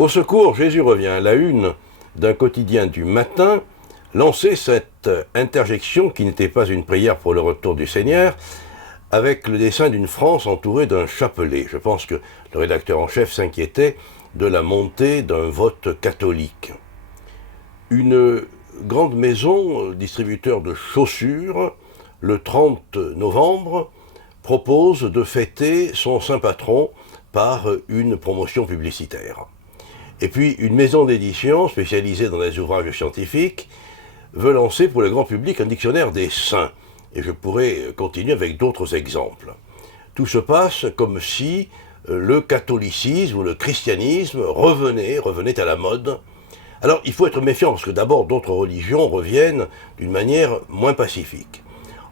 Au secours, Jésus revient. La une d'un quotidien du matin lançait cette interjection qui n'était pas une prière pour le retour du Seigneur, avec le dessin d'une France entourée d'un chapelet. Je pense que le rédacteur en chef s'inquiétait de la montée d'un vote catholique. Une grande maison, distributeur de chaussures, le 30 novembre, propose de fêter son saint patron par une promotion publicitaire. Et puis, une maison d'édition spécialisée dans les ouvrages scientifiques veut lancer pour le grand public un dictionnaire des saints. Et je pourrais continuer avec d'autres exemples. Tout se passe comme si le catholicisme ou le christianisme revenait à la mode. Alors, il faut être méfiant, parce que d'abord, d'autres religions reviennent d'une manière moins pacifique.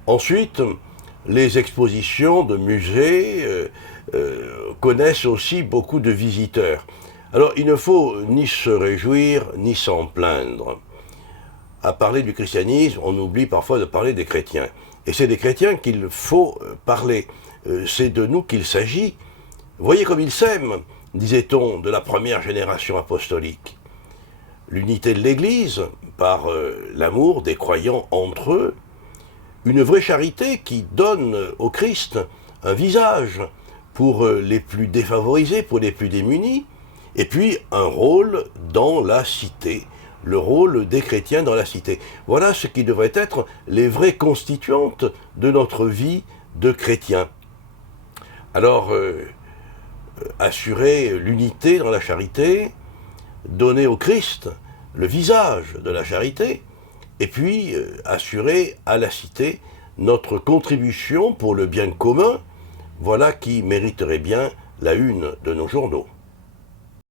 Ensuite, les expositions de musées connaissent aussi beaucoup de visiteurs. Alors, il ne faut ni se réjouir, ni s'en plaindre. À parler du christianisme, on oublie parfois de parler des chrétiens. Et c'est des chrétiens qu'il faut parler. C'est de nous qu'il s'agit. Voyez comme ils s'aiment, disait-on, de la première génération apostolique. L'unité de l'Église, par l'amour des croyants entre eux, une vraie charité qui donne au Christ un visage pour les plus défavorisés, pour les plus démunis, et puis un rôle dans la cité, le rôle des chrétiens dans la cité. Voilà ce qui devrait être les vraies constituantes de notre vie de chrétiens. Alors, assurer l'unité dans la charité, donner au Christ le visage de la charité, et puis assurer à la cité notre contribution pour le bien commun, voilà qui mériterait bien la une de nos journaux.